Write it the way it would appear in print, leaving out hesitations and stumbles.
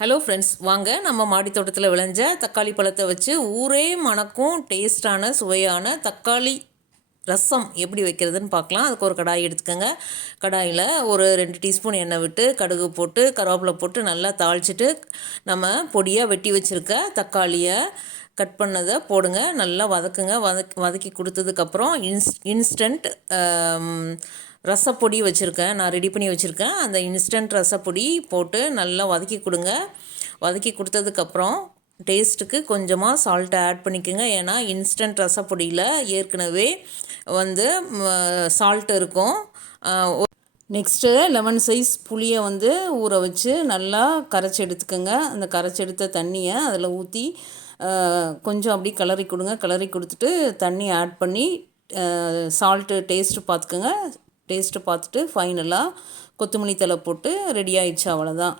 Hello friends, வாங்க நம்ம மாடி தோட்டத்தில் விளைஞ்ச தக்காளி பழத்தை வச்சு ஊரே மணக்கும் டேஸ்டான சுவையான தக்காளி ரசம் எப்படி வைக்கிறதுன்னு பார்க்கலாம். அதுக்கு ஒரு கடாய் எடுத்துக்கோங்க. கடாயில் ஒரு 2 டீஸ்பூன் எண்ணெய் விட்டு கடுகு போட்டு கருவேப்பிலை போட்டு நல்லா தாளிச்சிட்டு நம்ம பொடியாக வெட்டி வச்சுருக்க தக்காளியை கட் பண்ணதை போடுங்க. நல்லா வதக்குங்க. வதக்கி கொடுத்ததுக்கப்புறம் இன்ஸ்டன்ட் ரசப்பொடி வச்சுருக்கேன், நான் ரெடி பண்ணி வச்சுருக்கேன். அந்த இன்ஸ்டன்ட் ரசப்பொடி போட்டு நல்லா வதக்கி கொடுங்க. வதக்கி கொடுத்ததுக்கப்புறம் டேஸ்ட்டுக்கு கொஞ்சமாக சால்ட்டை ஆட் பண்ணிக்கோங்க. ஏன்னா இன்ஸ்டன்ட் ரசப்பொடியில் ஏற்கனவே சால்ட் இருக்கும். நெக்ஸ்ட்டு லெமன் சைஸ் புளியை ஊற வச்சு நல்லா கரைச்சி எடுத்துக்கோங்க. அந்த கரைச்சி எடுத்த தண்ணியை அதில் ஊற்றி கொஞ்சம் அப்படி கிளறி கொடுங்க. கிளறி கொடுத்துட்டு தண்ணி ஆட் பண்ணி சால்ட்டு டேஸ்ட்டு பார்த்துக்கோங்க. டேஸ்ட்டு பார்த்துட்டு ஃபைனலாக கொத்தமல்லி தழை போட்டு ரெடி ஆயிடுச்சு. அவ்வளோதான்.